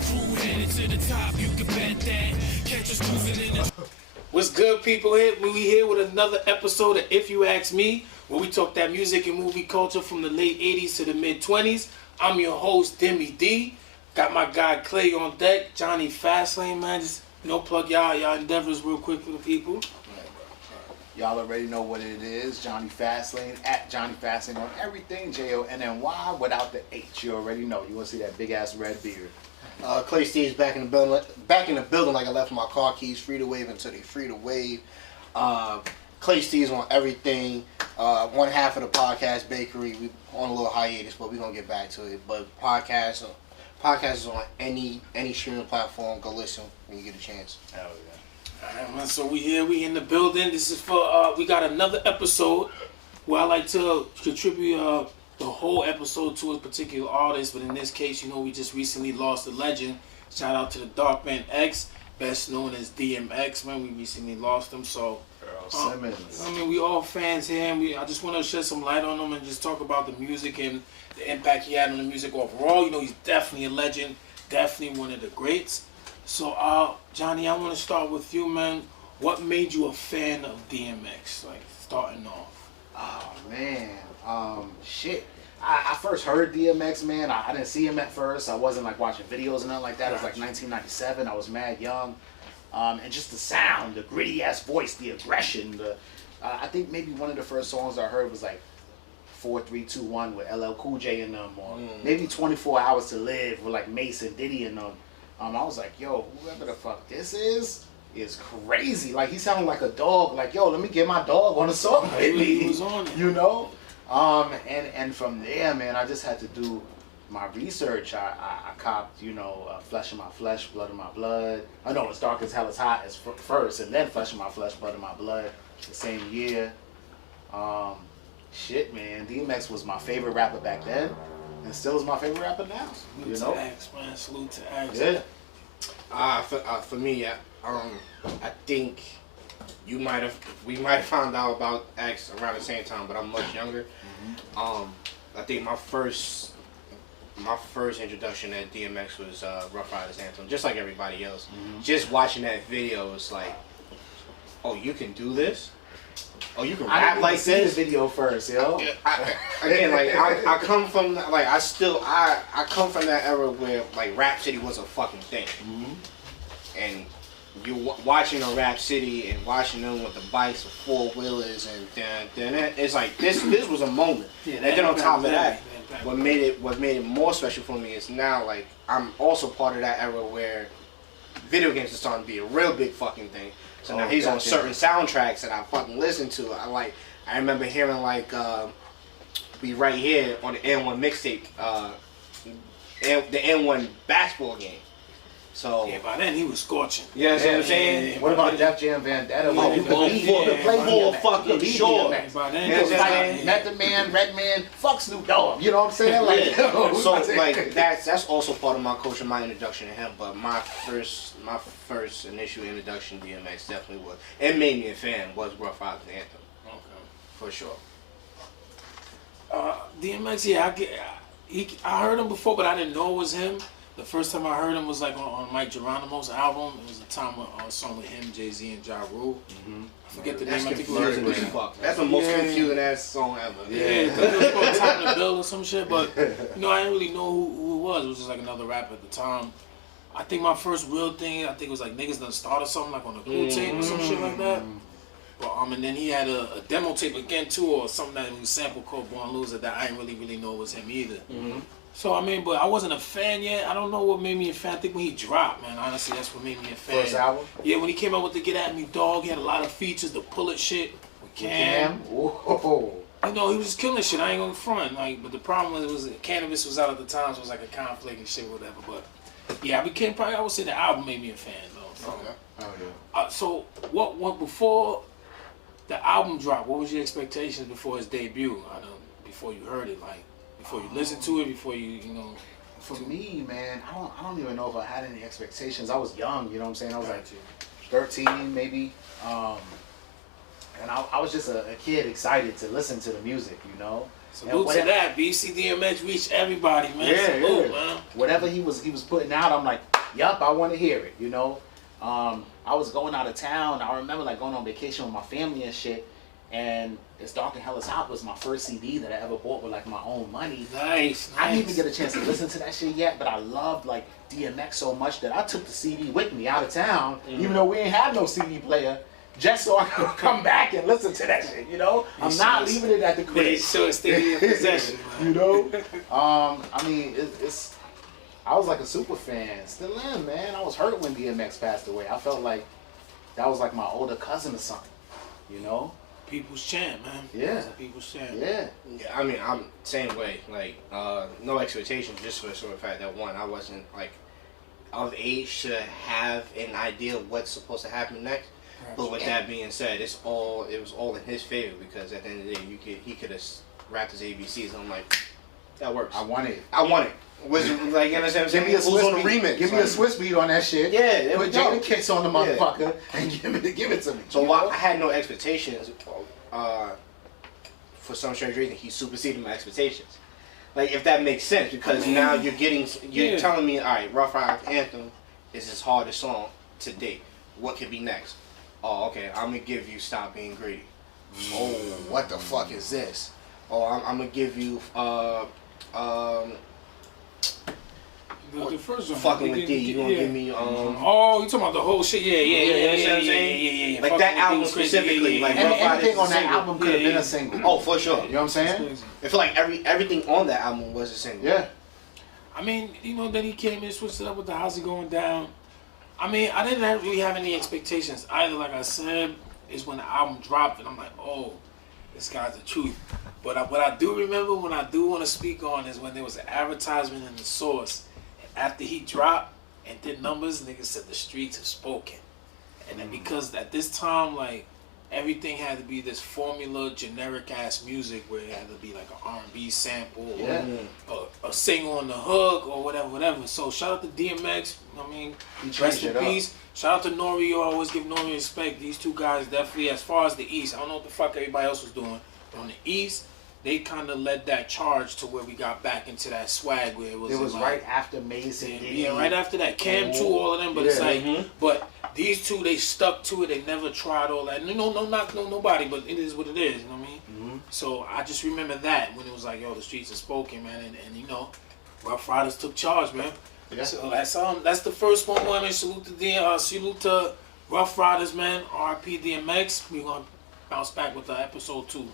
my crew headed to the top, you can bet that. Catch us cruising in the... What's good, people? We here with another episode of If You Ask Me, where we talk that music and movie culture from the late 80s to the mid 20s. I'm your host, Deme D. Got my guy Clay on deck, Johnny Fastlane, man. Just plug y'all endeavors real quick for the people. Y'all already know what it is. Johnny Fastlane, at Johnny Fastlane on everything. Jonny without the H. You already know. You want to see that big ass red beard. Clay Steve's back in the building like I left my car keys. Free to wave until they free to wave. Clay Steve's on everything. One half of the podcast bakery. We on a little hiatus, but we're gonna get back to it. But podcast is on any streaming platform. Go listen when you get a chance. Hell yeah. Alright, man, so we in the building. This is for we got another episode where I like to contribute the whole episode to a particular artist, but in this case, we just recently lost a legend. Shout out to the Dark Man X, best known as DMX, man. We recently lost him, so Simmons. I mean, we all fans here, and I just want to shed some light on him and just talk about the music and the impact he had on the music overall. He's definitely a legend, definitely one of the greats. So, Johnny, I want to start with you, man. What made you a fan of DMX, like, starting off? Oh, man. Shit. I first heard DMX, man. I didn't see him at first. I wasn't, like, watching videos and nothing like that. It was, like, 1997. I was mad young. And just the sound, the gritty-ass voice, the aggression. I think maybe one of the first songs I heard was, like, 4321 with LL Cool J in them. Or maybe 24 Hours to Live with, like, Mace and Diddy in them. I was like, yo, whoever the fuck this is crazy. Like, he sounded like a dog. Like, yo, let me get my dog on a song with me. He was on it. And from there, man, I just had to do my research. I copped, Flesh of My Flesh, Blood of My Blood. I know It's Dark as Hell is Hot as first, and then Flesh of My Flesh, Blood of My Blood the same year. Shit, man, DMX was my favorite rapper back then, and still is my favorite rapper now. Salute to X, man. Salute to X. Yeah. For me, I think we might have found out about X around the same time, but I'm much younger. I think my first introduction at DMX was Rough Riders Anthem, just like everybody else. Just watching that video was like, oh, you can do this? Oh, you can rap like this? The video first, yo. I come from I come from that era where like Rap City was a fucking thing, and you watching a Rap City and watching them with the bikes with 4-wheelers and it's like this was a moment. And then on top of that, what made it more special for me is now like I'm also part of that era where video games are starting to be a real big fucking thing. So now he's on certain soundtracks that I fucking listen to. I remember hearing like We Right Here on the N1 mixtape, the N1 basketball game. So yeah, by then he was scorching. Yeah, what I'm saying. What about Def Jam Vendetta? Fucking sure. By then, Method Man, Redman, fuck Snoop Dogg. You know what I'm saying? Like, so like that's also part of my culture, my introduction to him. But my first initial introduction to DMX definitely was, and made me a fan, was Rough Riders Anthem. Okay, for sure. DMX, yeah, I heard him before, but I didn't know it was him. The first time I heard him was like on Mike Geronimo's album. It was a time with a song with him, Jay-Z, and Ja Rule. I forget the name. I think it was That's the most confusing ass song ever. Yeah, because it was called Time to Build or some shit. But I didn't really know who it was. It was just like another rapper at the time. I think my first real thing, it was like Niggas Done Started something like on a cool tape or some shit like that. But and then he had a demo tape again too, or something that he sampled called Born Loser that I didn't really know was him either. So, but I wasn't a fan yet. I don't know what made me a fan. I think when he dropped, man, honestly, that's what made me a fan. First album? Yeah, when he came out with the Get At Me Dog, he had a lot of features, the Pull It shit with Cam. Whoa. He was just killing shit. I ain't gonna front. But the problem was Cannabis was out at the time, so it was like a conflict and shit, whatever. But yeah, I would say the album made me a fan, though. So, okay. Oh, yeah. So what before the album dropped, what was your expectations before his debut? Before you heard it, like, before you listened to it, before you For me, man, I don't even know if I had any expectations. I was young, you know what I'm saying? I was like 13 maybe. And I was just a kid excited to listen to the music, Salute to that. BCDMX reached everybody, man. Yeah, Salute, man. Whatever he was putting out, I'm like, yup, I want to hear it. You know, I was going out of town. I remember like going on vacation with my family and shit. And It's Dark and Hell Is Hot was my first CD that I ever bought with like my own money. Nice. I didn't even get a chance to listen to that shit yet, but I loved like DMX so much that I took the CD with me out of town, even though we ain't have no CD player, just so I could come back and listen to that shit. You know, I'm not leaving it at the crib. So it's still in possession. You know, I mean, it's. I was like a super fan, still am, man. I was hurt when DMX passed away. I felt like that was like my older cousin or something. You know. People's champ, man. Yeah. That's a people's champ. Yeah. I mean, I'm same way. Like, no expectations, just for the sort of fact that one, I wasn't like of age to have an idea of what's supposed to happen next. But with that being said, it was all in his favor because at the end of the day, he could have rapped his ABCs. And I'm like, that works. I want it. Was like, you understand what I'm saying? Give me a Swiss on the beat. remix. Give me a Swiss beat on that shit. Yeah, put Jada Kicks on the motherfucker and give it to me. So while I had no expectations, for some strange reason, he superseded my expectations. Like, if that makes sense, because now you're telling me, all right, Rough Riders Anthem is his hardest song to date. What could be next? Oh, okay, I'm gonna give you Stop Being Greedy. Oh, what the fuck is this? Oh, I'm gonna give you The first one. Fucking with D. You gonna give me Oh, you talking about the whole shit? Yeah. Like that album specifically, like anything on that album could have been a single. Oh, for sure. You know what I'm saying? I feel like everything on that album was a single. Yeah. I mean, you know, then he came and switched it up with the How's It Going Down. I mean, I didn't really have any expectations either. Like I said, is when the album dropped, and I'm like, oh, this guy's the truth. But what I do remember, when I do want to speak on, is when there was an advertisement in the Source. After he dropped and did numbers, niggas said the streets have spoken. And then because at this time, like, everything had to be this formula, generic ass music where it had to be like an R&B sample or a single on the hook or whatever. So shout out to DMX. I mean, rest in peace. Shout out to Nori. I always give Nori respect. These two guys definitely, as far as the East, I don't know what the fuck everybody else was doing. But on the East, they kind of led that charge to where we got back into that swag where it was like, right after Mason. Yeah, right after that. Cam too, all of them. But it's like, but these two, they stuck to it. They never tried all that. No, not nobody, but it is what it is. You know what I mean? So I just remember that when it was like, yo, the streets are spoken, man, and you know, Rough Riders took charge, man. Yeah. So that's the first one. I mean, salute to Rough Riders, man. RP DMX. We gonna bounce back with episode 2.